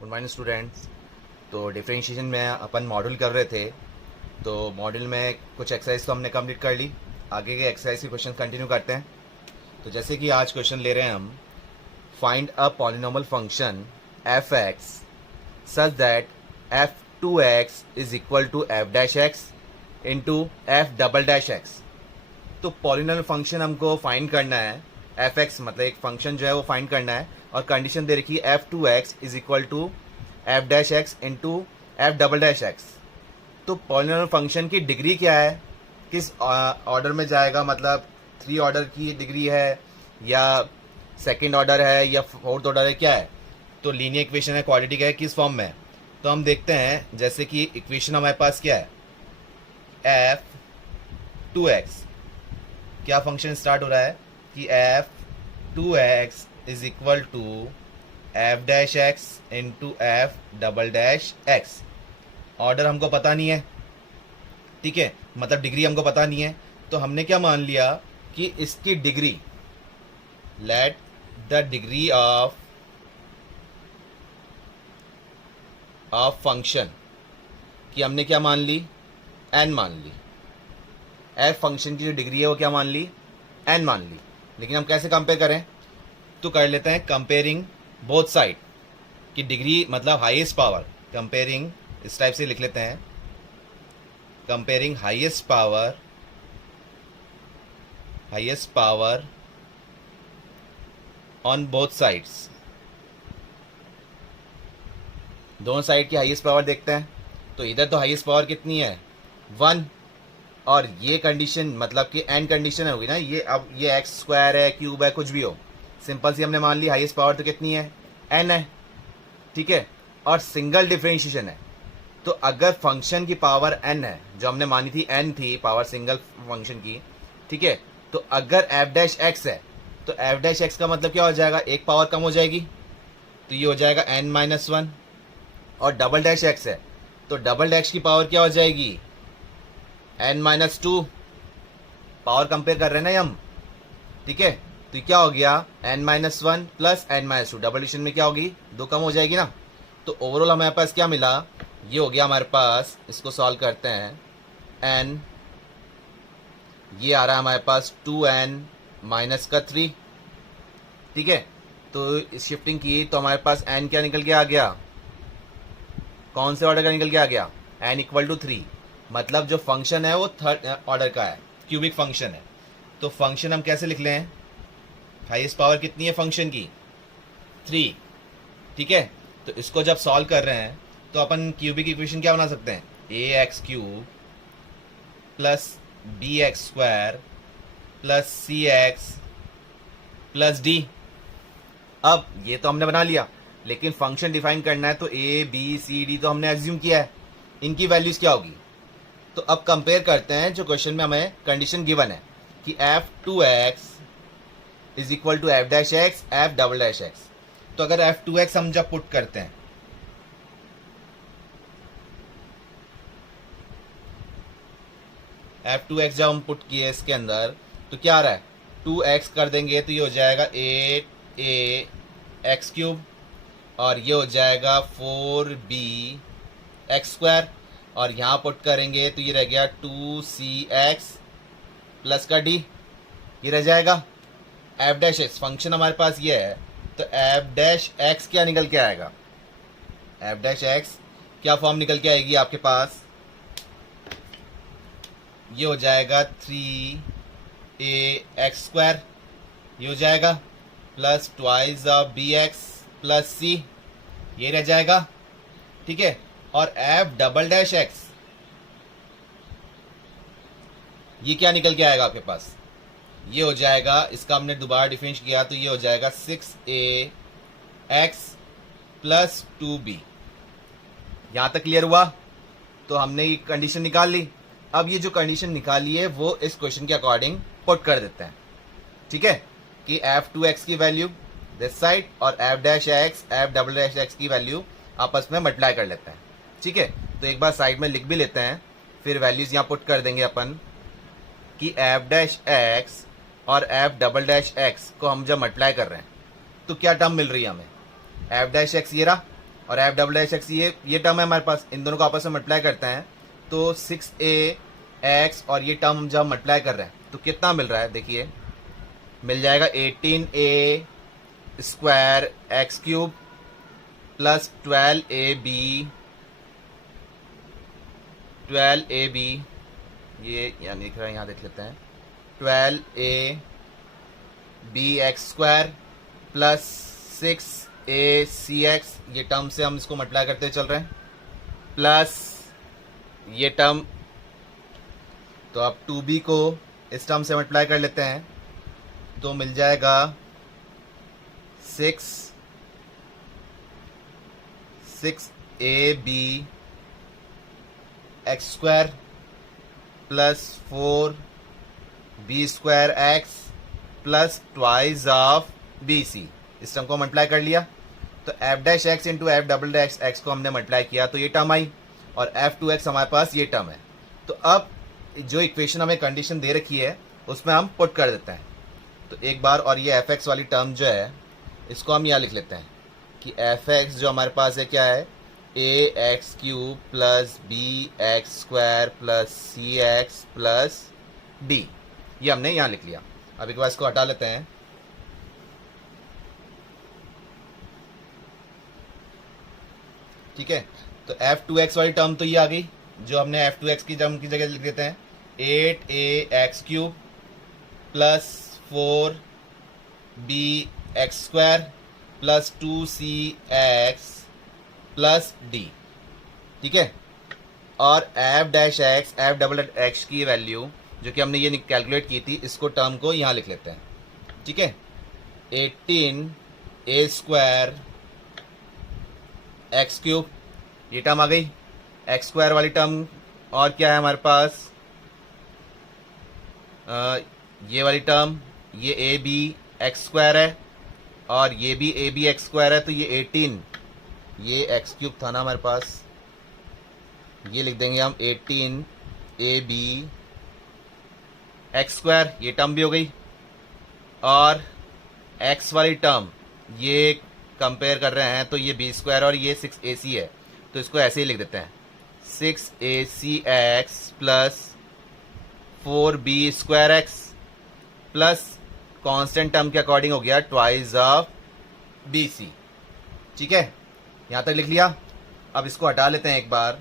Good morning students. तो differentiation में अपन module कर रहे थे, तो मॉड्यूल में कुछ एक्सरसाइज तो हमने कंप्लीट कर ली। आगे के एक्सरसाइज के क्वेश्चन कंटिन्यू करते हैं। तो जैसे कि आज क्वेश्चन ले रहे हैं हम, find a polynomial function f x such that f two x is equal to f dash x into f double dash x. तो पॉलिनॉमियल फंक्शन हमको फाइंड करना है, एफ एक्स मतलब एक फंक्शन जो है वो फाइंड करना है, और कंडीशन दे रखी है f two x is equal to f dash x into f double dash x. तो पॉलिनॉमियल फंक्शन की डिग्री क्या है, किस ऑर्डर में जाएगा, मतलब 3 ऑर्डर की डिग्री है या सेकंड ऑर्डर है या फोर्थ ऑर्डर है, क्या है। तो लीनियर इक्वेशन है, क्वाड्रेटिक है, किस फॉर्म में है। तो हम देखते हैं, जैसे कि इक्वेशन हमारे पास क्या है, एफ टू एक्स, क्या फंक्शन स्टार्ट हो रहा है कि f two x is equal to f dash x into f double dash x. Order हमको पता नहीं है, ठीक है, मतलब डिग्री हमको पता नहीं है। तो हमने क्या मान लिया कि इसकी degree, let the degree of function कि हमने क्या मान ली, एन मान ली। एफ फंक्शन की जो डिग्री है वो क्या मान ली, एन मान ली। लेकिन हम कैसे कंपेयर करें, तो कर लेते हैं कंपेयरिंग बोथ साइड की डिग्री, मतलब हाईएस्ट पावर। कंपेयरिंग इस टाइप से लिख लेते हैं, comparing highest power on both sides. दोनों साइड की हाईएस्ट पावर देखते हैं। तो इधर तो हाईएस्ट पावर कितनी है, 1, और ये कंडीशन मतलब कि एन कंडीशन होगी ना, ये अब ये एक्स स्क्वायर है, क्यूब है, कुछ भी हो, सिंपल सी हमने मान ली हाईएस्ट पावर तो कितनी है, एन है, ठीक है, और सिंगल डिफरेंशिएशन है। तो अगर फंक्शन की पावर एन है, जो हमने मानी थी एन थी पावर सिंगल फंक्शन की, ठीक है, तो अगर एफ डैश एक्स है तो एफ डैश एक्स का मतलब क्या हो जाएगा, एक पावर कम हो जाएगी, तो ये हो जाएगा एन माइनस वन। और डबल डैश एक्स है तो डबल डैश की पावर क्या हो जाएगी, n minus two. Power compare कर रहे हैं ना हम, ठीक है। तो क्या हो गया, n minus one plus n minus two, double division में क्या होगी, 2 कम हो जाएगी ना। तो ओवरऑल हमारे पास क्या मिला, ये हो गया हमारे पास। इसको सॉल्व करते हैं, एन ये आ रहा है हमारे पास 2n माइनस का 3, ठीक है। तो इस शिफ्टिंग की तो हमारे पास n क्या निकल के आ गया, कौन से ऑर्डर का निकल के आ गया, n इक्वल टू 3, मतलब जो फंक्शन है वो थर्ड ऑर्डर का है, क्यूबिक फंक्शन है। तो फंक्शन हम कैसे लिख लें, हाईएस्ट पावर कितनी है फंक्शन की, 3, ठीक है। तो इसको जब सॉल्व कर रहे हैं तो अपन क्यूबिक इक्वेशन क्या बना सकते हैं, a x cube plus b x square plus c x plus d. अब ये तो हमने बना लिया, लेकिन फंक्शन डिफाइन करना है, तो ए बी सी डी तो हमने एज्यूम किया है, इनकी वैल्यूज क्या होगी। तो अब कंपेयर करते हैं, जो क्वेश्चन में हमें कंडीशन गिवन है कि f two x is equal to f dash x f double dash x. तो अगर एफ टू एक्स हम जब पुट करते हैं, एफ टू एक्स जब हम पुट किए इसके अंदर, तो क्या आ रहा है, 2x कर देंगे तो ये हो जाएगा 8a x क्यूब, और ये हो जाएगा 4b एक्स स्क्वायर, और यहाँ पुट करेंगे तो ये रह गया 2cx प्लस का d, ये रह जाएगा। एफ डैश एक्स फंक्शन हमारे पास ये है, तो एफ डैश एक्स क्या निकल के आएगा, एफ डैश एक्स क्या फॉर्म निकल के आएगी आपके पास, ये हो जाएगा 3a x स्क्वायर, ये हो जाएगा plus twice of b x plus c, ये रह जाएगा, ठीक है। और एफ डबल डैश एक्स ये क्या निकल के आएगा आपके पास, ये हो जाएगा, इसका हमने दोबारा डिफरेंस किया तो ये हो जाएगा 6a x प्लस 2b। यहां तक क्लियर हुआ। तो हमने ये कंडीशन निकाल ली। अब ये जो कंडीशन निकाली है वो इस क्वेश्चन के अकॉर्डिंग पुट कर देते हैं, ठीक है, कि एफ टू एक्स की वैल्यू दिस साइड और F dash x f double dash x की वैल्यू आपस में मल्टीप्लाई कर लेते हैं, ठीक है। तो एक बार साइड में लिख भी लेते हैं, फिर वैल्यूज यहाँ पुट कर देंगे अपन कि एफ डैश एक्स और एफ डबल डैश एक्स को हम जब मल्टीप्लाई कर रहे हैं तो क्या टर्म मिल रही है हमें, एफ डैश एक्स ये रहा और एफ डबल डैश एक्स ये टर्म है हमारे पास, इन दोनों को आपस में मल्टीप्लाई करते हैं तो 6ax और ये टर्म जब मल्टीप्लाई कर रहे हैं तो कितना मिल रहा है, देखिए मिल जाएगा 18a square x cube plus 12ab ये यानी लिख रहा है, यहाँ देख लेते हैं 12ab x square plus 6ac x, ये टर्म से हम इसको मल्टीप्लाई करते चल रहे हैं, प्लस ये टर्म, तो अब 2b को इस टर्म से मल्टीप्लाई कर लेते हैं तो मिल जाएगा 6ab x square plus 4b square x plus twice of bc, इस टर्म को मल्टीप्लाई कर लिया तो F dash x into f double dash x को हमने मल्टीप्लाई किया तो ये टर्म आई और f2x हमारे पास ये टर्म है। तो अब जो इक्वेशन हमें कंडीशन दे रखी है उसमें हम पुट कर देते हैं। तो एक बार और ये fx वाली टर्म जो है इसको हम यहाँ लिख लेते हैं कि fx जो हमारे पास है क्या है, ax cube plus bx square plus cx plus d, ये हमने यहाँ लिख लिया। अब एक बार इसको हटा लेते हैं, ठीक है। तो f2x वाली टर्म तो ये आ गई, जो हमने f2x की टर्म की जगह लिख देते हैं 8ax cube plus 4bx square plus 2cx plus d, ठीक है। और F dash x f double x की वैल्यू जो कि हमने ये कैलकुलेट की थी, इसको टर्म को यहाँ लिख लेते हैं, ठीक है। 18a स्क्वायर एक्स क्यूब, ये टर्म आ गई एक्स स्क्वायर वाली टर्म, और क्या है हमारे पास ये वाली टर्म, ये ए बी एक्स स्क्वायर है और ये भी ए बी एक्स स्क्वायर है, तो ये 18, ये एक्स क्यूब था ना हमारे पास, ये लिख देंगे हम 18 ab एक्स स्क्वायर, ये टर्म भी हो गई। और x वाली टर्म ये कंपेयर कर रहे हैं तो ये बी स्क्वायर और ये 6ac है, तो इसको ऐसे ही लिख देते हैं 6ac x plus 4b square x plus constant term के अकॉर्डिंग हो गया ट्वाइस ऑफ bc, ठीक है। यहां तक लिख लिया। अब इसको हटा लेते हैं एक बार।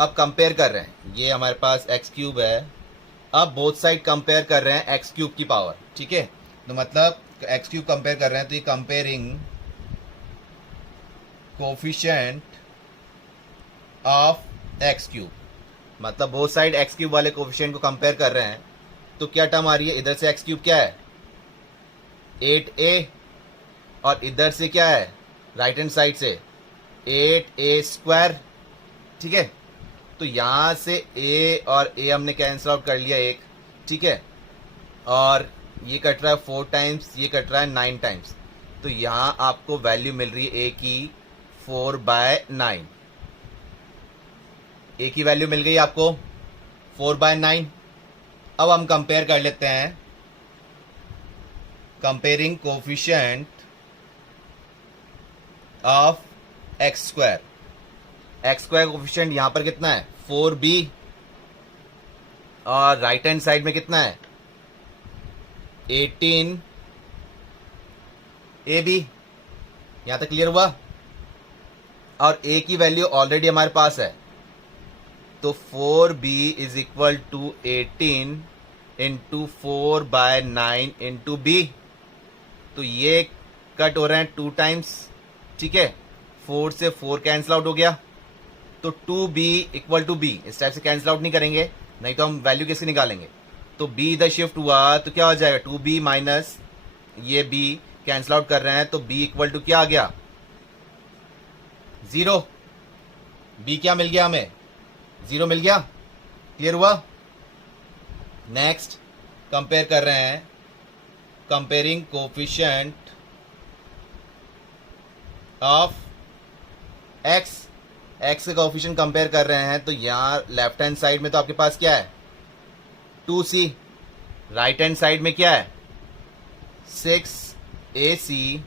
अब कंपेयर कर रहे हैं, ये हमारे पास एक्स क्यूब है, अब बोथ साइड कंपेयर कर रहे हैं एक्स क्यूब की पावर, ठीक है। तो मतलब एक्स क्यूब कंपेयर कर रहे हैं तो ये comparing coefficient of x cube, मतलब बोथ साइड एक्स क्यूब वाले कोफिशिएंट को कंपेयर कर रहे हैं तो क्या टर्म आ रही है, इधर से एक्स क्यूब क्या है 8a और इधर से क्या है राइट हैंड साइड से 8a स्क्वायर, ठीक है। तो यहां से a और a हमने कैंसिल आउट कर लिया एक, ठीक है। और ये कट रहा है 4 टाइम्स, ये कट रहा है 9 टाइम्स, तो यहां आपको वैल्यू मिल रही है a की 4/9, a की वैल्यू मिल गई आपको 4/9। अब हम कंपेयर कर लेते हैं, comparing coefficient of x square, x square coefficient यहां पर कितना है 4b और राइट हैंड साइड में कितना है 18ab, यहां तक क्लियर हुआ। और a की वैल्यू ऑलरेडी हमारे पास है, तो 4b is equal to 18 into 4/9 into b, तो ये कट हो रहे हैं 2 टाइम्स, ठीक है। 4 से 4 कैंसिल आउट हो गया, तो 2b इक्वल टू b, इस टाइप से कैंसिल आउट नहीं करेंगे, नहीं तो हम वैल्यू किसकी निकालेंगे। तो b इधर शिफ्ट हुआ तो क्या हो जाएगा 2b माइनस ये b कैंसिल आउट कर रहे हैं, तो b इक्वल टू क्या आ गया 0, b क्या मिल गया हमें 0 मिल गया, क्लियर हुआ। नेक्स्ट कंपेयर कर रहे हैं, comparing coefficient of x, x के कोफिशिएंट कंपेयर कर रहे हैं तो यहां लेफ्ट हैंड साइड में तो आपके पास क्या है 2c, राइट हैंड साइड में क्या है 6ac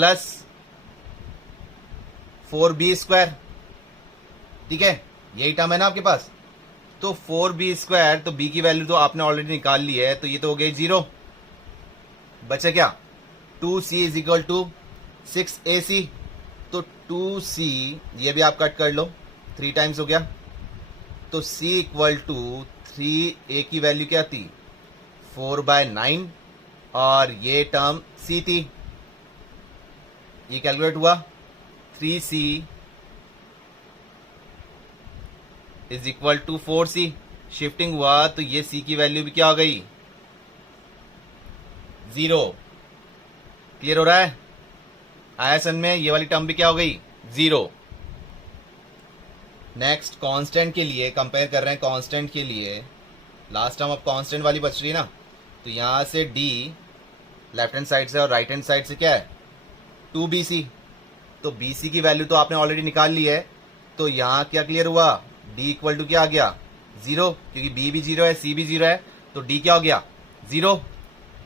प्लस 4b², ठीक है, यही टर्म है ना आपके पास। तो 4b², तो b की वैल्यू तो आपने ऑलरेडी निकाल ली है, तो ये तो हो गई 0। बचा क्या, 2c is equal to 6ac। तो 2c ये भी आप कट कर लो, 3 टाइम्स हो गया, तो c इक्वल टू 3a की वैल्यू क्या थी, 4/9, और ये टर्म c थी, ये कैलकुलेट हुआ, 3c is equal to 4c। Shifting हुआ तो ये c की वैल्यू भी क्या हो गई, 0। क्लियर हो रहा है, आया सन में, ये वाली टर्म भी क्या हो गई, 0। नेक्स्ट कांस्टेंट के लिए कंपेयर कर रहे हैं, कांस्टेंट के लिए लास्ट टर्म अब कांस्टेंट वाली बच रही है ना, तो यहां से d लेफ्ट हैंड साइड से और राइट हैंड साइड से क्या है, 2bc। तो bc की वैल्यू तो आपने ऑलरेडी निकाल ली है, तो यहां क्या क्लियर हुआ, d इक्वल टू क्या आ गया, 0, क्योंकि b भी 0 है, c भी 0 है, तो d क्या हो गया, 0।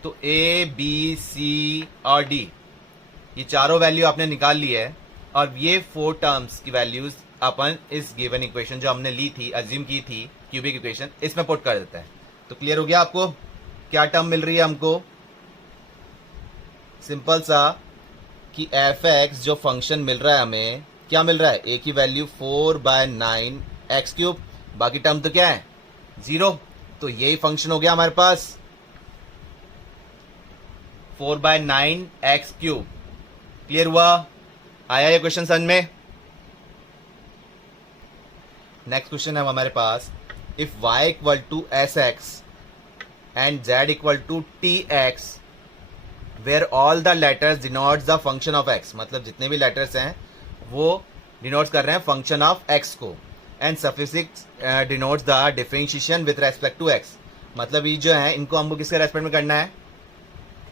तो a b c और d ये चारों वैल्यू आपने निकाल ली है, और ये 4 टर्म्स की वैल्यूज अपन इस गिवन इक्वेशन जो हमने ली थी, अज्यूम की थी क्यूबिक इक्वेशन, इसमें पुट कर देते हैं। तो क्लियर हो गया आपको, क्या टर्म मिल रही है हमको, सिंपल सा कि f(x) जो फंक्शन मिल रहा है हमें, क्या मिल रहा है, a की वैल्यू 4/9 x³, बाकी टर्म तो क्या है, 0। तो यही फंक्शन हो गया हमारे पास 4/9 x³। क्लियर हुआ, आया ये क्वेश्चन समझ में। नेक्स्ट क्वेश्चन है हमारे पास, if y equal to sx and z equal to tx where all the letters denotes the function of x, मतलब जितने भी लेटर्स हैं वो डिनोट्स कर रहे हैं फंक्शन ऑफ x को, and suffix denotes the differentiation with respect to x, मतलब ये जो है इनको हमको किसके रेस्पेक्ट में करना है,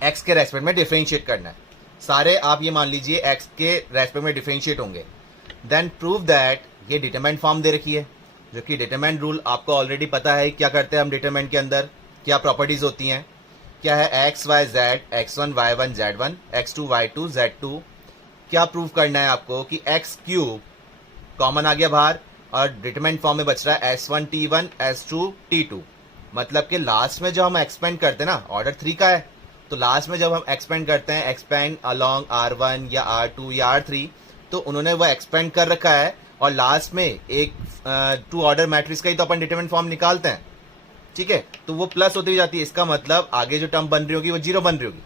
x के रेस्पेक्ट में डिफरेंशिएट करना है। सारे आप ये मान लीजिए x के रेस्पेक्ट में डिफरेंशिएट होंगे। देन प्रूव दैट, ये डिटरमिनेंट फॉर्म दे रखी है, जो कि डिटरमिनेंट रूल आपको ऑलरेडी पता है क्या करते हैं हम डिटरमिनेंट के अंदर, क्या प्रॉपर्टीज होती हैं, क्या है, x y z, x1 y1 z1, x2 y2 z2। क्या प्रूव करना है आपको कि x³ कॉमन आ गया बाहर, और डिटरमिनेंट फॉर्म में बच रहा है s1 t1 s2 t2, मतलब कि लास्ट में जब हम एक्सपेंड करते हैं ना, ऑर्डर 3 का है, तो लास्ट में जब हम एक्सपेंड करते हैं, एक्सपेंड अलोंग r1 या r2 या r3, तो उन्होंने वो एक्सपेंड कर रखा है, और लास्ट में एक 2 ऑर्डर मैट्रिक्स का ही तो अपन डिटरमिनेंट फॉर्म निकालते हैं, ठीक है, तो वो प्लस होती जाती है, इसका मतलब आगे जो टर्म बन रही होगी वो 0 बन रही होगी।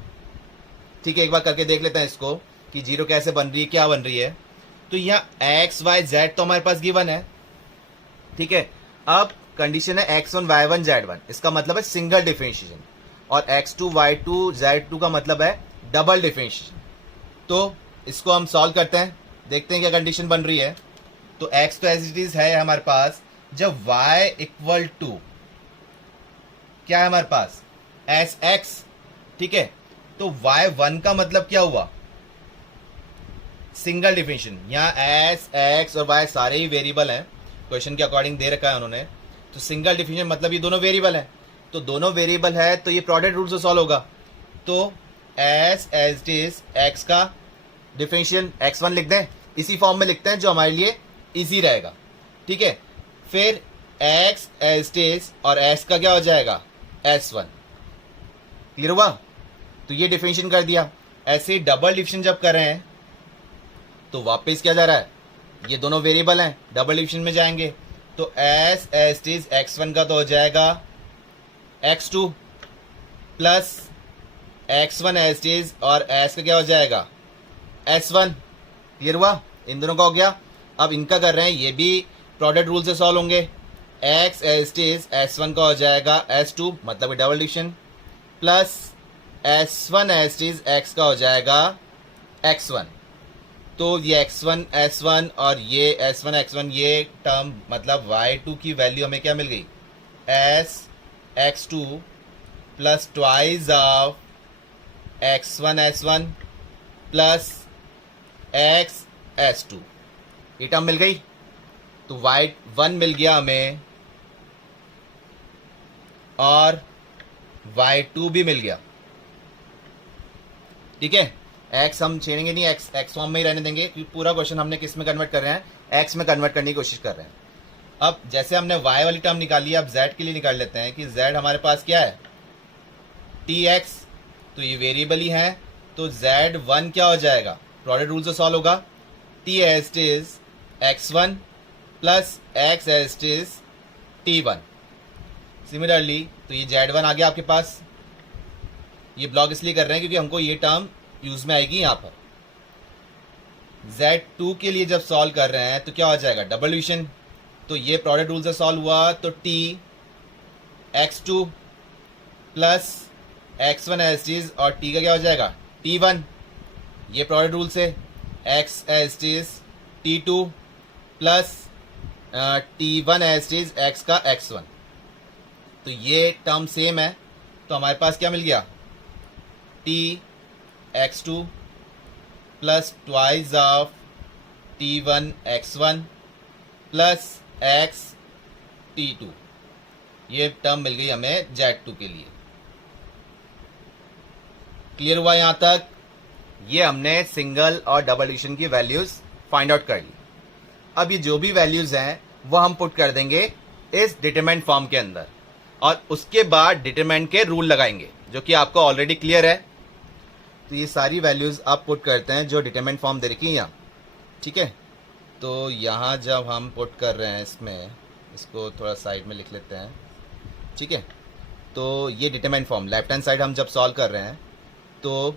ठीक है, एक बार करके देख लेते हैं इसको कि 0 कैसे बन रही है, क्या बन रही है। तो यहाँ x y z तो हमारे पास गिवन है, ठीक है, अब कंडीशन है x1 y1 z1, इसका मतलब है सिंगल डिफरेंशिएशन, और x2 y2 z2 का मतलब है डबल डिफरेंशिएशन। तो इसको हम सॉल्व करते हैं, देखते हैं क्या कंडीशन बन रही है। तो x तो एज इट इज है हमारे पास, जब y इक्वल टू क्या है हमारे पास, sx, ठीक है, तो y1 का मतलब क्या हुआ, सिंगल डिफरेंशिएशन। यहाँ s x और y सारे ही वेरिएबल हैं, क्वेश्चन के अकॉर्डिंग दे रखा है उन्होंने, तो सिंगल डिफरेंशिएशन मतलब ये दोनों वेरिएबल है, तो दोनों वेरिएबल है, तो ये प्रोडक्ट रूल से सॉल्व होगा। तो s as it is x का डिफरेंशियल x1 लिख दें, इसी फॉर्म में लिखते हैं जो हमारे लिए इजी रहेगा, ठीक है। फिर x एज इट इज, और s का क्या हो जाएगा, s1। क्लियर हुआ, तो ये डिफरेंशिएशन कर दिया। ऐसे ही डबल डिफरेंशिएशन जब कर रहे हैं तो वापस क्या जा रहा है, ये दोनों वेरिएबल हैं, डबल डिफरेंशिएशन में जाएंगे, तो s as it is x1 का तो हो जाएगा x2 plus x1 as it is, और s का क्या हो जाएगा, s1। क्लियर हुआ, इन दोनों का हो गया। अब इनका कर रहे हैं, ये भी प्रोडक्ट रूल से सॉल्व होंगे, x as it is s1 का हो जाएगा s2, मतलब double division, plus s1 as it is x का हो जाएगा x1। तो ये x1 s1 और ये s1 x1, ये टर्म मतलब y2 की वैल्यू हमें क्या मिल गई, s x2 plus twice of x1 s1 plus x s2, ये टर्म मिल गई। तो y1 मिल गया हमें और y2 भी मिल गया, ठीक है। एक्स हम छेड़ेंगे नहीं, एक्स एक्स फॉर्म में ही रहने देंगे, क्योंकि पूरा क्वेश्चन हमने किस में कन्वर्ट कर रहे हैं, एक्स में कन्वर्ट करने की कोशिश कर रहे हैं। अब जैसे हमने वाई वाली टर्म निकाली है, अब जेड के लिए निकाल लेते हैं कि जेड हमारे पास क्या है, टी एक्स, तो ये वेरिएबल ही है, तो जेड वन क्या हो जाएगा, प्रोडक्ट रूल से सॉल्व होगा, T S T is x one plus x S T is T one. Similarly तो ये जेड वन आ गया आपके पास, ये ब्लॉक इसलिए कर रहे हैं क्योंकि हमको ये टर्म यूज में आएगी यहाँ पर। Z2 के लिए जब सॉल्व कर रहे हैं तो क्या हो जाएगा, डबल डिविजन, तो ये प्रोडक्ट रूल से सॉल्व हुआ, तो T x2 plus x1 as it is और T का क्या हो जाएगा T1, ये प्रोडक्ट रूल से x as it is T2 plus T1 as it is x का x1, तो ये टर्म सेम है, तो हमारे पास क्या मिल गया, T x2 plus twice of T1 x1 plus x T2, ये टर्म मिल गई हमें Z2 के लिए। क्लियर हुआ यहाँ तक? ये हमने सिंगल और डबल डिविजन की वैल्यूज फाइंड आउट कर ली। अब ये जो भी वैल्यूज हैं वो हम पुट कर देंगे इस डिटरमिनेंट फॉर्म के अंदर, और उसके बाद डिटरमिनेंट के रूल लगाएंगे जो कि आपको ऑलरेडी क्लियर है। तो ये सारी वैल्यूज़ आप पुट करते हैं जो डिटरमिनेंट फॉर्म दे रखी है यहाँ, ठीक है। तो यहाँ जब हम पुट कर रहे हैं इसमें, इसको थोड़ा साइड में लिख लेते हैं, ठीक है। तो ये determinant form left hand side हम जब सॉल्व कर रहे हैं तो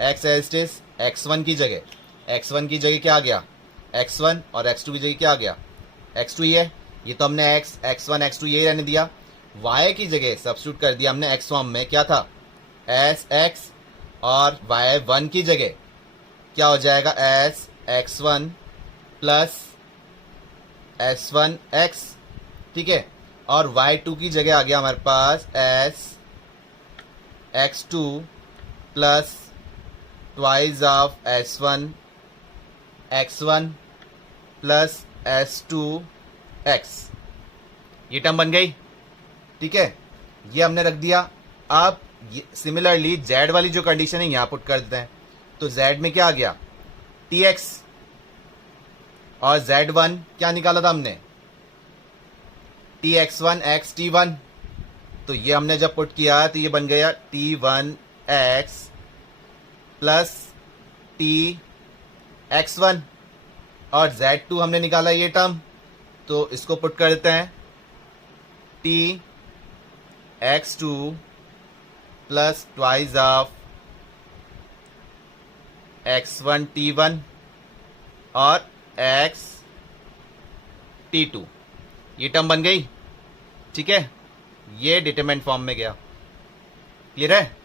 एक्स एस्टिस x1 की जगह, x1 की जगह क्या आ गया, x1, और x2 की जगह क्या आ गया, x2 ही है, ये तो हमने x1 x2 यही रहने दिया। y की जगह सब्स्टिट्यूट कर दिया हमने x फॉर्म में, क्या था एस एक्स, और y1 की जगह क्या हो जाएगा S x1 plus s1 x, ठीक है। और y2 की जगह आ गया हमारे पास s x2 plus twice of s1 x1 plus s2 x, ये टर्म बन गई, ठीक है। ये हमने रख दिया। अब सिमिलरली z वाली जो कंडीशन है यहां पुट कर देते हैं, तो z में क्या आ गया tx, और z1 क्या निकाला था हमने tx1 x t1, तो ये हमने जब पुट किया तो ये बन गया t1 x प्लस tx1, और z2 हमने निकाला ये टर्म, तो इसको पुट कर देते हैं tx2 plus twice of x1 t1 और x t2, ये टर्म बन गई, ठीक है। ये डिटरमिनेंट फॉर्म में गया, क्लियर है।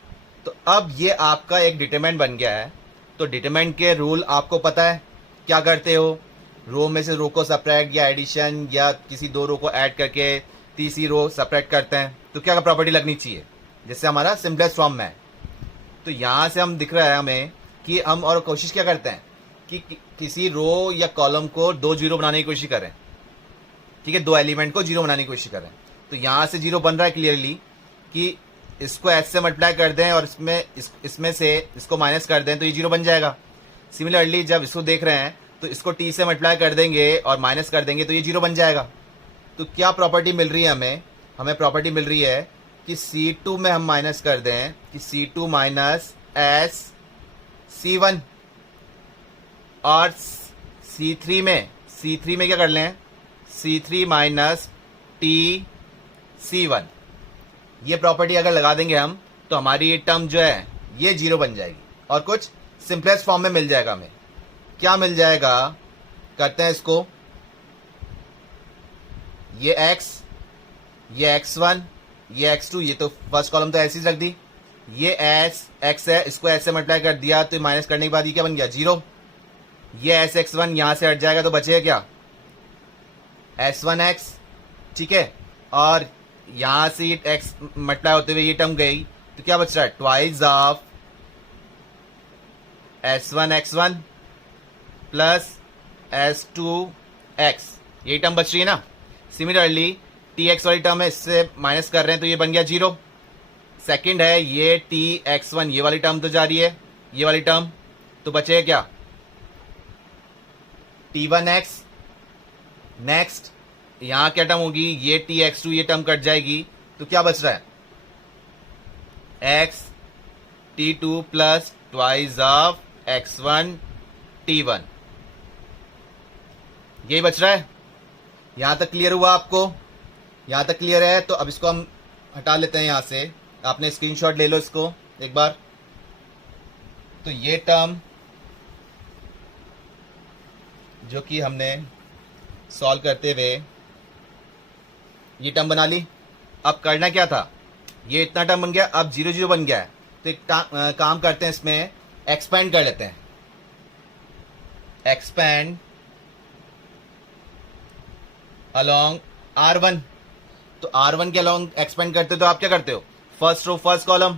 तो अब ये आपका एक डिटरमिनेंट बन गया है। तो डिटरमिनेंट के रूल आपको पता है, क्या करते हो, रो में से रो को सब्ट्रैक्ट या एडिशन या किसी दो रो को ऐड करके तीसरी रो सब्ट्रैक्ट करते हैं, तो क्या प्रॉपर्टी लगनी चाहिए, जैसे हमारा सिंपलेस्ट फॉर्म में है। तो यहाँ से हम दिख रहा है हमें कि हम और कोशिश क्या करते हैं कि किसी रो या कॉलम को दो जीरो बनाने की कोशिश करें, ठीक है, दो एलिमेंट को जीरो बनाने की कोशिश करें। तो यहाँ से जीरो बन रहा है क्लियरली कि इसको एच से मल्टीप्लाई कर दें और इसमें से इसको माइनस कर दें तो ये जीरो बन जाएगा। सिमिलरली जब इसको देख रहे हैं तो इसको टी से मल्टीप्लाई कर देंगे और माइनस कर देंगे तो ये जीरो बन जाएगा। तो क्या प्रॉपर्टी मिल रही है हमें प्रॉपर्टी मिल रही है कि C2 में हम माइनस कर दें कि C2 माइनस एस C1, और C3 में क्या कर लें C3 माइनस टी C1। ये प्रॉपर्टी अगर लगा देंगे हम तो हमारी ये टर्म जो है ये जीरो बन जाएगी और कुछ सिंपलेस्ट फॉर्म में मिल जाएगा। हमें क्या मिल जाएगा, करते हैं इसको, ये x, ये x1, ये x2, ये तो फर्स्ट कॉलम तो ऐसे ही रख दी, ये x है, इसको s से मल्टीप्लाई कर दिया तो माइनस करने के बाद ये क्या बन गया जीरो। ये s(x1) यहां से हट जाएगा तो बचेगा क्या s1x, ठीक है। और यहां से ये x मल्टीप्लाई होते हुए ये टर्म गई तो क्या बच रहा है twice of s1x1 plus s2x, ये टर्म बच रही है ना। सिमिलरली tx वाली टर्म है, इससे माइनस कर रहे हैं तो ये बन गया जीरो। सेकंड है ये tx1, ये वाली टर्म तो जा रही है ये वाली टर्म, तो बचेगा क्या, t1x। नेक्स्ट यहां क्या टर्म होगी, ये tx2 ये टर्म कट जाएगी, तो क्या बच रहा है, x t2 plus twice of x1 t1, यही बच रहा है। यहां तक क्लियर हुआ आपको, यहां तक क्लियर है। तो अब इसको हम हटा लेते हैं यहां से, आपने स्क्रीनशॉट ले लो इसको एक बार। तो ये टर्म जो कि हमने सॉल्व करते हुए ये टर्म बना ली। अब करना क्या था, ये इतना टर्म बन गया, अब 0 0 बन गया है। तो एक काम करते हैं, इसमें एक्सपेंड कर लेते हैं, एक्सपेंड अलोंग R1। तो R1 के अलोंग एक्सपेंड करते हो तो आप क्या करते हो, फर्स्ट रो फर्स्ट कॉलम,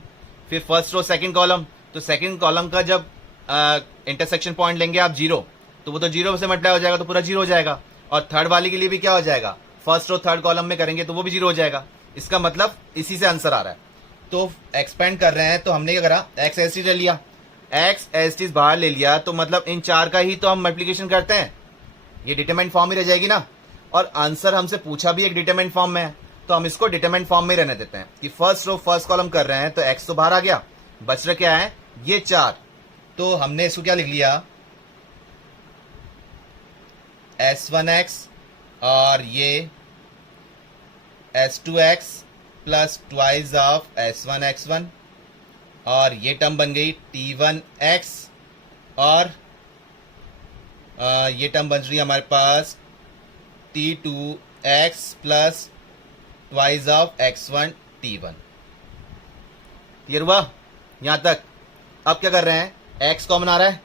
फिर फर्स्ट रो सेकंड कॉलम। तो सेकंड कॉलम का जब इंटरसेक्शन पॉइंट लेंगे आप 0, तो वो तो 0 से मल्टीप्लाई हो जाएगा, तो पूरा 0 हो जाएगा। और थर्ड वाले के लिए भी क्या हो जाएगा, फर्स्ट रो थर्ड कॉलम में करेंगे तो वो भी 0 हो जाएगा। इसका मतलब इसी से आंसर आ रहा है। तो एक्सपेंड कर रहे हैं, तो हमने क्या करा, एक्स एस टी ले लिया, एक्स एस टी बाहर ले लिया, तो मतलब इन चार का ही तो हम मल्टीप्लिकेशन करते हैं, ये डिटरमिनेंट फॉर्म ही रह जाएगी ना। और आंसर हमसे पूछा भी एक डिटरमिनेंट फॉर्म में है, तो हम इसको डिटरमिनेंट फॉर्म में रहने देते हैं कि फर्स्ट रो फर्स्ट कॉलम कर रहे हैं, तो एक्स तो बाहर आ गया, बच रहा क्या है, ये 4। तो हमने इसको क्या लिख लिया, s1x और ये s2x plus twice of s1x1, और ये टर्म बन गई t1x, और ये टर्म बन रही है हमारे पास t2x plus twice of x1 t1। Clear हुआ यहां तक। अब क्या कर रहे हैं, x कॉमन आ रहा है,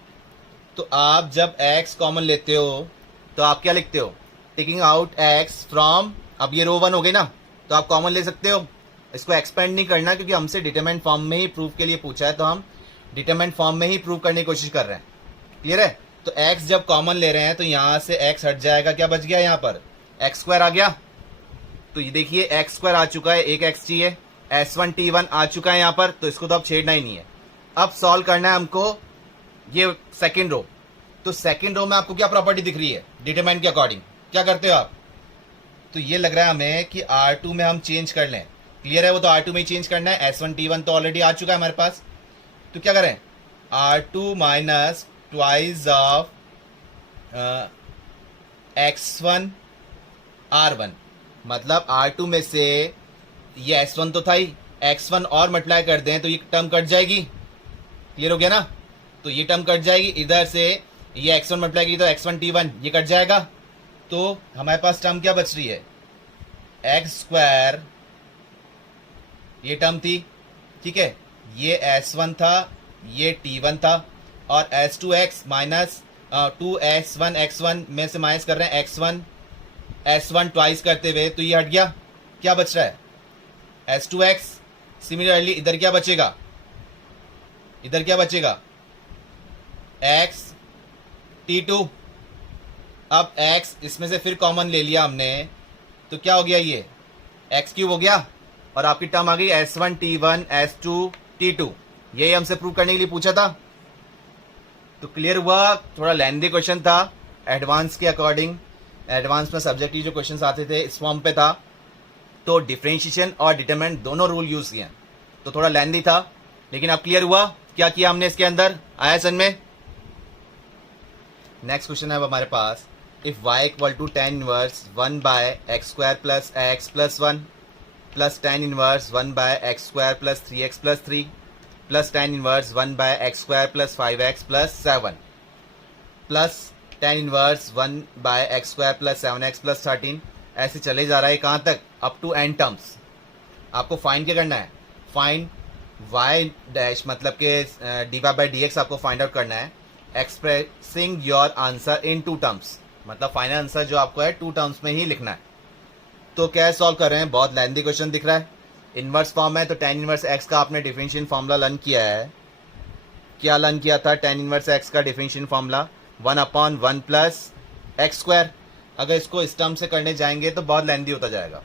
तो आप जब x कॉमन लेते हो तो आप क्या लिखते हो, टेकिंग आउट x फ्रॉम, अब ये रो 1 हो गई ना, तो आप कॉमन ले सकते हो। इसको एक्सपेंड नहीं करना क्योंकि हमसे डिटरमिनेंट फॉर्म में ही प्रूफ के लिए पूछा है, तो हम डिटरमिनेंट फॉर्म में ही प्रूफ करने की कोशिश कर रहे हैं। क्लियर है। तो x जब कॉमन ले रहे हैं तो यहां से x हट जाएगा, क्या बच गया, यहां पर एक्स स्क्वायर आ गया। तो ये देखिए एक्स स्क्वायर आ चुका है, एक x चाहिए, s1 t1 आ चुका है यहां पर, तो इसको तो अब छेड़ना ही नहीं है। अब सॉल्व करना है हमको ये सेकेंड रो। तो सेकेंड रो में आपको क्या प्रॉपर्टी दिख रही है, डिटरमिनेंट के अकॉर्डिंग क्या करते हो आप, तो ये लग रहा है हमें कि R2 में हम चेंज कर लें। क्लियर है, वो तो R2 में ही चेंज करना है, s1 t1 तो ऑलरेडी आ चुका है हमारे पास। तो क्या करें, R2 minus twice of x1 R1, मतलब R2 में से ये s1 तो था ही, x1 और मल्टीप्लाई कर दें तो ये टर्म कट जाएगी। क्लियर हो गया ना, तो ये टर्म कट जाएगी, इधर से ये x1 मल्टीप्लाई की तो x1 t1 ये कट जाएगा। तो हमारे पास टर्म क्या बच रही है, एक्स स्क्वायर ये टर्म थी, ठीक है, ये s1 था, ये t1 था, और s2x माइनस 2s1 x1 में से माइनस कर रहे हैं x1 s1 ट्वाइस करते हुए, तो ये हट गया, क्या बच रहा है s2x। सिमिलरली इधर क्या बचेगा, इधर क्या बचेगा, x t2। अब x इसमें से फिर कॉमन ले लिया हमने, तो क्या हो गया, ये एक्स क्यूब हो गया, और आपकी टर्म आ गई s1 t1 s2 t2। यही हमसे प्रूव करने के लिए पूछा था। तो क्लियर हुआ, थोड़ा लेंथी क्वेश्चन था एडवांस के अकॉर्डिंग। एडवांस में सब्जेक्ट की जो क्वेश्चन आते थे इस फॉर्म पे था, तो डिफरेंशिएशन और डिटरमिनेंट दोनों रूल यूज किए, तो थोड़ा लेंथी था, लेकिन अब क्लियर हुआ क्या किया हमने इसके अंदर, आया सन में। नेक्स्ट क्वेश्चन है अब हमारे पास, if y equal to tan inverse 1 by x square plus x plus 1 plus tan inverse 1 by x square plus 3x plus 3 plus tan inverse 1 by x square plus 5x plus 7 plus tan inverse 1 by x square plus 7x plus 13, ऐसे चले जा रहा है कहाँ तक, up to n terms. आपको find क्या करना है, फाइंड y डैश, मतलब कि dy बाई डी एक्स आपको फाइंड आउट करना है, expressing your answer in 2 terms, मतलब फाइनल आंसर जो आपको है 2 टर्म्स में ही लिखना है। तो क्या सॉल्व कर रहे हैं, बहुत लेंथी क्वेश्चन दिख रहा है, इनवर्स फॉर्म है, तो tan इनवर्स x का आपने डिफरेंशियल फार्मूला लर्न किया है। क्या लर्न किया था, tan इनवर्स x का differential formula 1/1 plus x square. अगर इसको इस टर्म से करने जाएंगे तो बहुत लेंथी होता जाएगा,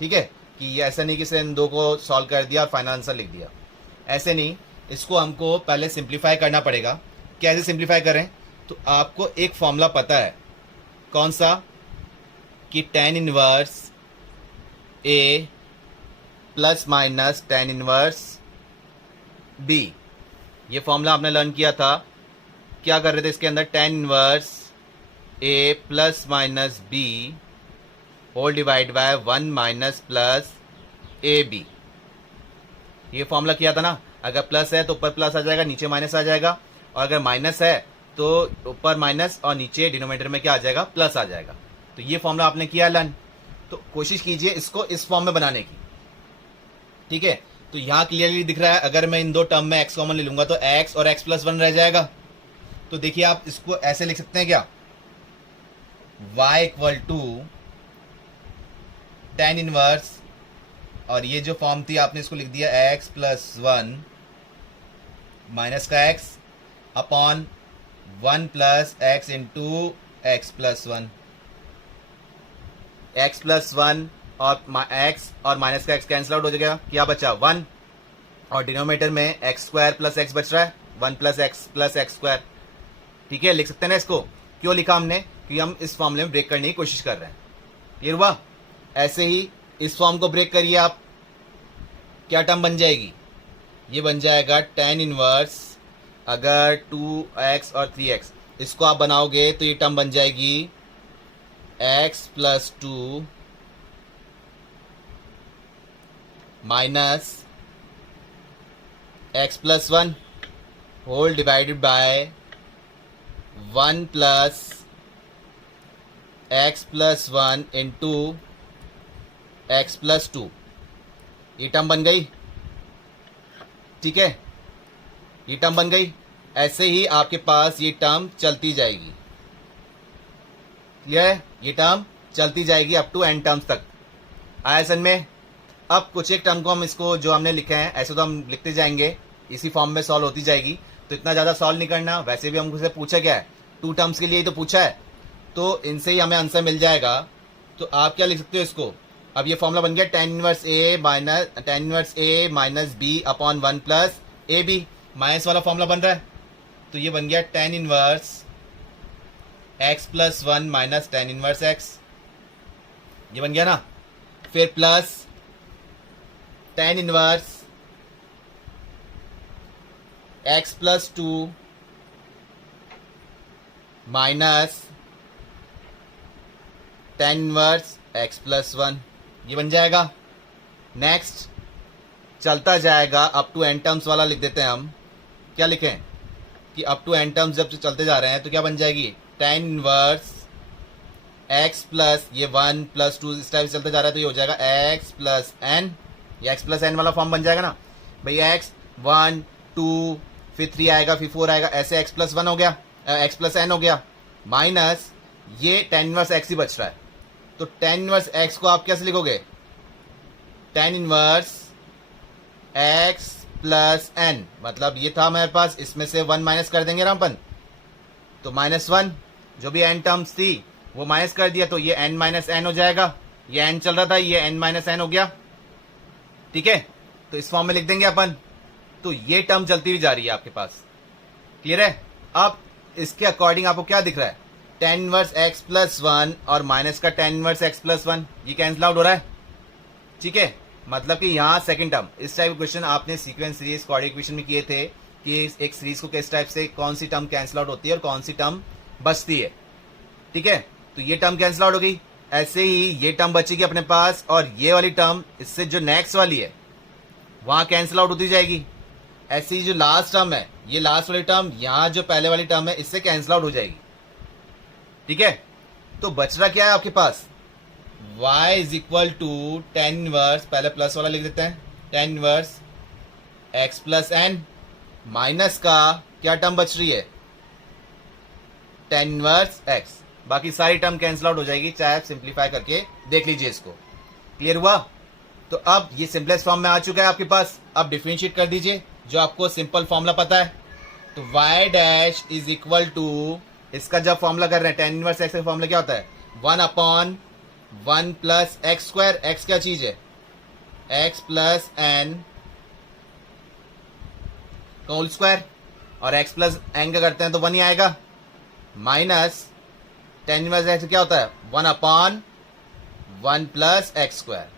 ठीक है, कि ये ऐसा नहीं कि सिर्फ इन 2 को सॉल्व कर दिया और फाइनल आंसर लिख दिया, ऐसे नहीं। इसको हमको पहले सिंप्लीफाई करना पड़ेगा। कैसे सिंप्लीफाई करें? तो आपको एक फॉर्मूला पता है, कौन सा? कि tan inverse a plus minus tan inverse b. ये फॉर्मूला आपने लर्न किया था। क्या कर रहे थे इसके अंदर? tan inverse a plus minus b whole divide by 1 minus plus a b. ये फॉर्मूला किया था ना। अगर प्लस है तो ऊपर प्लस आ जाएगा, नीचे माइनस आ जाएगा, और अगर माइनस है तो ऊपर माइनस और नीचे डिनोमिनेटर में क्या आ जाएगा? प्लस आ जाएगा। तो ये फॉर्मूला आपने किया लर्न। तो कोशिश कीजिए इसको इस फॉर्म में बनाने की, ठीक है? तो यहां क्लियरली दिख रहा है, अगर मैं इन दो टर्म में x कॉमन ले लूंगा तो x और x प्लस 1 रह जाएगा। तो देखिए आप इसको ऐसे लिख सकते हैं क्या? y equal to tan inverse, और ये जो फॉर्म थी आपने इसको लिख दिया x प्लस 1 माइनस का x upon 1 plus x into x plus 1। x plus 1 और x और माइनस का x कैंसिल आउट हो जाएगा, क्या बचा? 1, और डिनोमिनेटर में एक्स स्क्वायर प्लस एक्स बच रहा है, 1 प्लस एक्स स्क्वायर। ठीक है, लिख सकते हैं ना इसको। क्यों लिखा हमने? क्योंकि हम इस फॉर्मूले में ब्रेक करने की कोशिश कर रहे हैं। क्लियर हुआ? ऐसे ही इस फॉर्म को ब्रेक करिए आप, क्या टर्म बन जाएगी? ये बन जाएगा tan इनवर्स, अगर 2x और 3x इसको आप बनाओगे तो ये टर्म बन जाएगी x plus 2 minus x plus 1 whole divided by 1 plus x plus 1 into x plus 2। ये टर्म बन गई, ठीक है? ये टर्म बन गई। ऐसे ही आपके पास ये टर्म चलती जाएगी। क्लियर है? ये टर्म चलती जाएगी अप टू n टर्म्स तक। आया समझ में? अब कुछ एक टर्म को हम इसको जो हमने लिखे हैं ऐसे तो हम लिखते जाएंगे, इसी फॉर्म में सॉल्व होती जाएगी। तो इतना ज़्यादा सॉल्व नहीं करना। वैसे भी हमसे पूछा क्या है? 2 टर्म्स के लिए ही तो पूछा है, तो इनसे ही हमें आंसर मिल जाएगा। तो आप क्या लिख सकते हो इसको? अब ये फॉर्मूला बन गया tan inverse a minus b upon 1 plus a b. Minus वाला फॉर्मूला बन रहा है, तो ये बन गया tan inverse x plus 1 minus tan inverse x। ये बन गया ना। फिर plus tan inverse x plus 2 minus tan inverse x plus 1। ये बन जाएगा। नेक्स्ट चलता जाएगा अप टू n टर्म्स वाला लिख देते हैं हम। क्या लिखें? कि अप टू n टर्म्स जब चलते जा रहे हैं तो क्या बन जाएगी? tan इनवर्स x प्लस ये 1 प्लस 2 इस टाइप से चलते जा रहा है, तो ये हो जाएगा x प्लस n। ये x प्लस n वाला फॉर्म बन जाएगा ना भाई। x 1 2 फिर 3 आएगा, फिर 4 आएगा, ऐसे x प्लस 1 हो गया, x प्लस n हो गया, माइनस ये tan इनवर्स x ही बच रहा है। तो tan इनवर्स x को आप कैसे लिखोगे? tan inverse x plus n, मतलब ये था हमारे पास, इसमें से 1 माइनस कर देंगे ना अपन, तो -1 जो भी n टर्म्स थी वो माइनस कर दिया, तो ये n माइनस n हो जाएगा। ये n चल रहा था, ये n माइनस n हो गया। ठीक है, तो इस फॉर्म में लिख देंगे अपन। तो ये टर्म चलती हुई जा रही है आपके पास। क्लियर है? अब इसके अकॉर्डिंग आपको क्या दिख रहा है? tan इनवर्स x प्लस 1 और माइनस का tan इनवर्स x प्लस 1, ये कैंसिल आउट हो रहा है। ठीक है, मतलब कि यहाँ सेकंड टर्म, इस टाइप के क्वेश्चन आपने सीक्वेंस सीरीज क्वाड्रेटिक इक्वेशन में किए थे कि एक सीरीज को किस टाइप से कौन सी टर्म कैंसिल आउट होती है और कौन सी टर्म बचती है। ठीक है, तो ये टर्म कैंसिल आउट हो गई। ऐसे ही ये टर्म बचेगी अपने पास, और ये वाली टर्म इससे जो नेक्स्ट वाली है वहां कैंसिल आउट होती जाएगी। ऐसी जो लास्ट टर्म है, ये लास्ट वाली टर्म यहाँ जो पहले वाली टर्म है इससे कैंसिल आउट हो जाएगी। ठीक है, तो बच रहा क्या है आपके पास? y is equal to tan inverse, पहले प्लस वाला लिख देते हैं, tan inverse x plus n minus का क्या टर्म बच रही है? tan inverse x। बाकी सारी टर्म कैंसिल आउट हो जाएगी, चाहे आप सिंप्लीफाई करके देख लीजिए इसको। क्लियर हुआ? तो अब ये सिंपलेस्ट फॉर्म में आ चुका है आपके पास। अब डिफरेंशिएट कर दीजिए जो आपको सिंपल फॉर्मूला पता है। तो y dash is equal to, इसका जब फॉर्मूला कर रहे हैं tan इनवर्स x का फॉर्मूला क्या होता है? 1 upon 1 plus x square. x क्या चीज है? x प्लस n का होल स्क्वायर, और x प्लस एन का करते हैं तो 1 ही आएगा, माइनस टेन इनवर्स एक्स क्या होता है 1 अपॉन 1 प्लस एक्स स्क्वायर।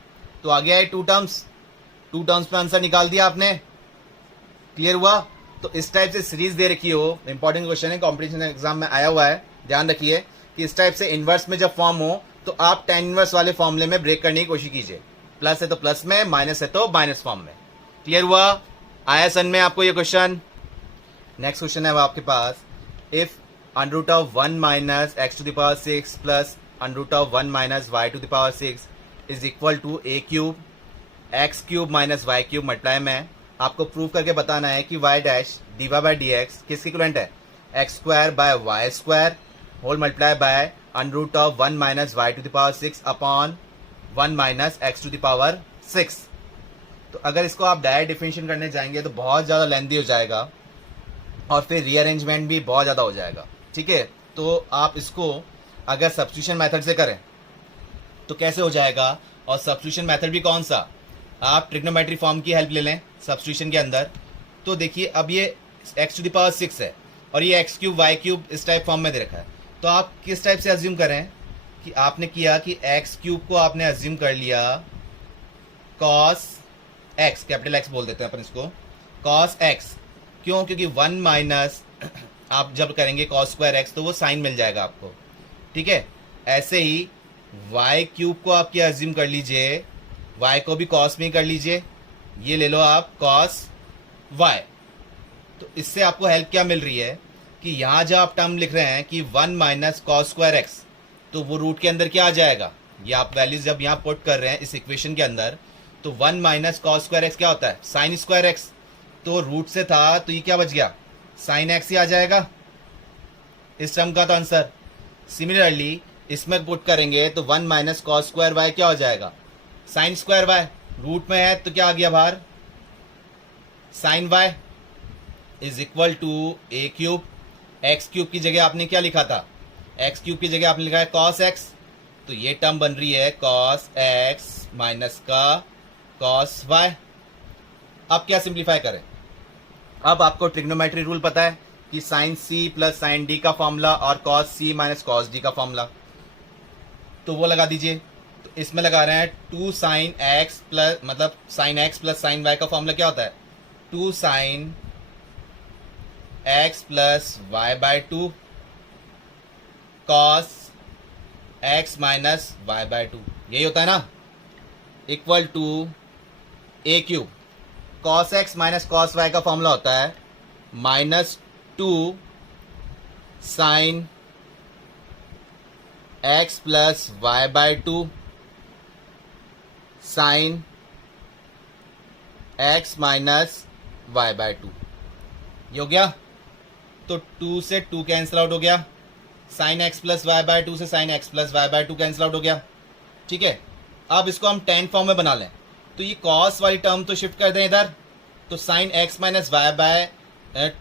तो आ गया है टू टर्म्स में आंसर निकाल दिया आपने। क्लियर हुआ? तो इस टाइप से सीरीज दे रखी हो, इंपॉर्टेंट क्वेश्चन है, कॉम्पिटिशन एग्जाम में आया हुआ है, ध्यान रखिए कि इस टाइप से इनवर्स में जब फॉर्म हो तो आप टेन इनवर्स वाले फॉर्मूले में ब्रेक करने की कोशिश कीजिए, प्लस है तो प्लस में, माइनस है तो माइनस फॉर्म में। क्लियर हुआ? आया सन में आपको ये क्वेश्चन। नेक्स्ट क्वेश्चन है वो आपके पास, if under root of 1 minus x to the power 6 plus under root of 1 minus y to the power 6 is equal to a cube x cube minus y cube multiply में आपको prove करके बताना है कि y dash d y by d x किसकी equivalent है, x square by y square whole multiply by under root of 1 minus y to the power 6 upon 1 minus x to the power 6। तो अगर इसको आप डायरेक्ट डिफरेंशिएट करने जाएंगे तो बहुत ज़्यादा लेंथी हो जाएगा और फिर रीअरेंजमेंट भी बहुत ज़्यादा हो जाएगा। ठीक है, तो आप इसको अगर सब्स्टिट्यूशन मेथड से करें तो कैसे हो जाएगा, और सब्स्टिट्यूशन मेथड भी कौन सा, आप ट्रिग्नोमेट्री फॉर्म की हेल्प ले लें सब्स्टिट्यूशन के अंदर। तो देखिए अब ये एक्स टू द पावर 6 है और ये एक्स क्यूब वाई क्यूब इस टाइप फॉर्म में दे रखा है, तो आप किस टाइप से अज्यूम करें कि आपने किया कि एक्स क्यूब को आपने अज्यूम कर लिया कॉस एक्स, कैपिटल एक्स बोल देते हैं अपन इसको, कॉस एक्स। क्यों? क्योंकि 1 माइनस आप जब करेंगे कॉस स्क्वायर एक्स तो वो साइन मिल जाएगा आपको। ठीक है, ऐसे ही वाई क्यूब को आप क्या अज्यूम कर लीजिए, वाई को भी कॉस में ही कर लीजिए, ये ले लो आप कॉस वाई। तो इससे आपको हेल्प क्या मिल रही है कि यहाँ जब आप टर्म लिख रहे हैं कि 1 माइनस कॉस स्क्वायर एक्स, तो वो रूट के अंदर क्या आ जाएगा, ये आप वैल्यूज जब यहाँ पुट कर रहे हैं इस इक्वेशन के अंदर, तो 1 माइनस कॉस स्क्वायर एक्स क्या होता है साइन स्क्वायर एक्स, तो रूट से था तो ये क्या बच गया साइन एक्स ही आ जाएगा इस टर्म का तो आंसर। सिमिलरली इसमें पुट करेंगे तो 1 माइनस कॉस स्क्वायर वाई क्या हो जाएगा साइन स्क्वायर वाई, रूट में है तो क्या आ गया बाहर sine y is equal to a cube, x cube की जगह आपने क्या लिखा था, एक्स क्यूब की जगह आपने लिखा है कॉस एक्स, तो ये टर्म बन रही है कॉस एक्स माइनस का कॉस वाई। अब क्या सिंप्लीफाई करें, अब आपको ट्रिग्नोमेट्री रूल पता है कि sine C plus sine D का फॉर्मूला और cos C minus cos D का फॉर्मूला, तो वो लगा दीजिए। तो इसमें लगा रहे हैं 2 साइन एक्स प्लस, मतलब sine x plus sine y का फॉर्मूला क्या होता है 2 sine x plus y by 2 cos x minus y by 2, यही होता है ना, equal to a cube. Cos x minus cos y का फॉर्मूला होता है -2 sine x plus y by 2 sine x minus y by 2, ये हो गया। तो 2 से 2 कैंसिल आउट हो गया, sine x plus y by 2 से sine x plus y by 2 cancel out हो गया। ठीक है, अब इसको हम टेन फॉर्म में बना लें, तो ये कॉस वाली टर्म तो शिफ्ट कर दें इधर, तो sine x minus y by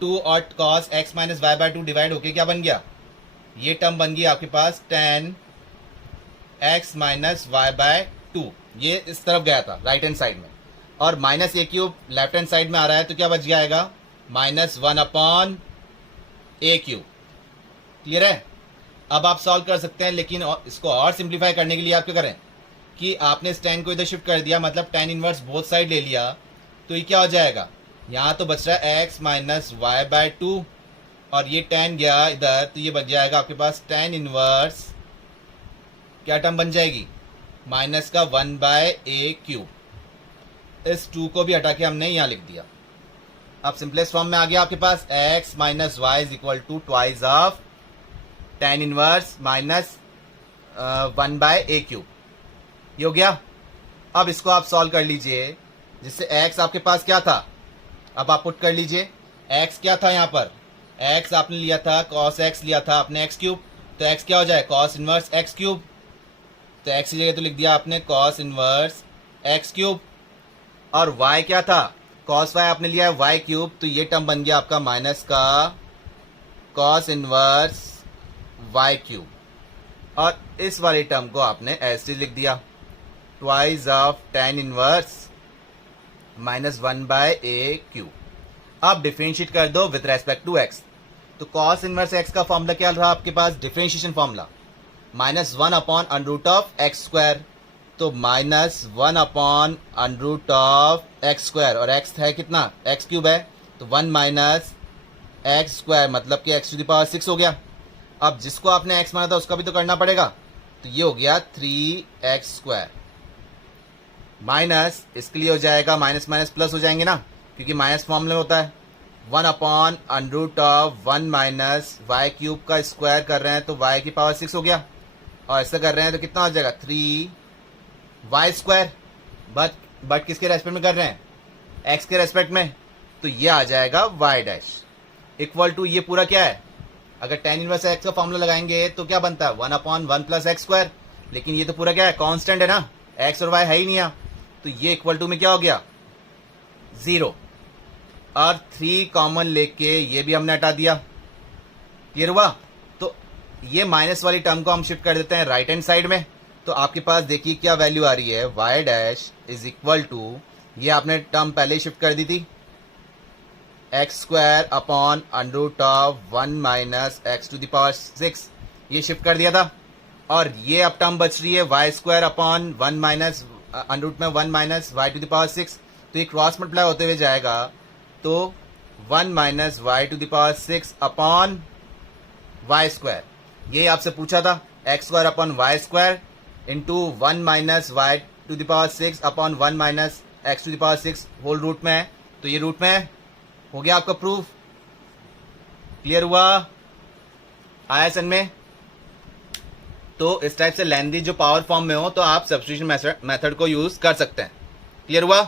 2 और cos x minus y by 2 divide होके क्या बन गया, ये टर्म बन गई आपके पास tan x minus y by 2, ये इस तरफ गया था राइट हैंड साइड में, और माइनस ए क्यूब लेफ्ट हैंड साइड में आ रहा है तो क्या बच जाएगा -1 अपॉन ए क्यूब। क्लियर है? अब आप सॉल्व कर सकते हैं, लेकिन इसको और सिंप्लीफाई करने के लिए आप क्या करें कि आपने इस टेन को इधर शिफ्ट कर दिया, मतलब टेन इनवर्स बोथ साइड ले लिया, तो ये क्या हो जाएगा, यहाँ तो बच रहा है एक्स माइनस वाई बाय 2 और ये टेन गया इधर, तो ये बच जाएगा आपके पास टेन इनवर्स क्या टर्म बन जाएगी माइनस का 1 बाय ए क्यूब। इस 2 को भी हटा के हमने यहाँ लिख दिया। अब सिंपलेस्ट फॉर्म में आ गया आपके पास x minus y is equal to twice of tan inverse minus 1 by a cube, ये हो गया। अब इसको आप सॉल्व कर लीजिए, जिससे x आपके पास क्या था, अब आप पुट कर लीजिए, x क्या था यहाँ पर, x आपने लिया था cos x लिया था आपने x क्यूब, तो x क्या हो जाए cos इनवर्स x क्यूब, तो x की जगह तो लिख दिया आपने cos इनवर्स x क्यूब, और y क्या था cos y आपने लिया है y क्यूब, तो ये टर्म बन गया आपका माइनस का cos इनवर्स y क्यूब, और इस वाली टर्म को आपने ऐसे लिख दिया twice of tan inverse -1 by a cube. अब डिफरेंशिएट कर दो विद रेस्पेक्ट टू एक्स। तो कॉस इनवर्स एक्स का फॉर्मूला क्या रहा आपके पास, differentiation formula -1 upon under root of x square. तो -1 upon under root of x square, और एक्स है कितना, एक्स क्यूब है, तो 1 माइनस एक्स स्क्वायर मतलब कि एक्स टू द पावर 6 हो गया। अब जिसको आपने एक्स माना था उसका भी तो करना पड़ेगा, तो ये हो गया 3x स्क्वायर माइनस, इसके लिए हो जाएगा माइनस माइनस प्लस हो जाएंगे ना, क्योंकि माइनस फॉर्म में होता है, 1 upon under root of 1 minus y cube का स्क्वायर कर रहे हैं तो y की पावर 6 हो गया, और ऐसा कर रहे हैं तो कितना हो जाएगा 3y स्क्वायर, बट किसके रेस्पेक्ट में कर रहे हैं, x के रेस्पेक्ट में, तो ये आ जाएगा y डैश इक्वल टू, ये पूरा क्या है, अगर tan इनवर्स x का फॉर्मूला लगाएंगे तो क्या बनता है 1 अपॉन 1 प्लस एक्स स्क्वायर, लेकिन ये तो पूरा क्या है, कांस्टेंट है ना, x और y है ही नहीं है, तो ये इक्वल टू में क्या हो गया 0, और 3 कॉमन लेके ये भी हमने हटा दिया। क्लियर हुआ। तो ये माइनस वाली टर्म को हम शिफ्ट कर देते हैं राइट हैंड साइड में, तो आपके पास देखिए क्या वैल्यू आ रही है, y dash is equal to, ये आपने टर्म पहले ही शिफ्ट कर दी थी, x square upon under root of 1 minus x to the power 6, ये शिफ्ट कर दिया था, और ये अब टर्म बच रही है y square upon 1 minus under root में 1 minus y to the power 6, तो ये क्रॉस मल्टीप्लाई होते हुए जाएगा, तो 1 minus y to the power 6 upon y square, ये आपसे पूछा था, x square upon y square into 1 minus y to the power 6 upon 1 minus x to the power 6 whole root में है, तो ये रूट में है, हो गया आपका प्रूफ। क्लियर हुआ, आया सन में। तो इस टाइप से लेंदी जो पावर फॉर्म में हो तो आप सब्स्टिट्यूशन मेथड को यूज कर सकते हैं। क्लियर हुआ।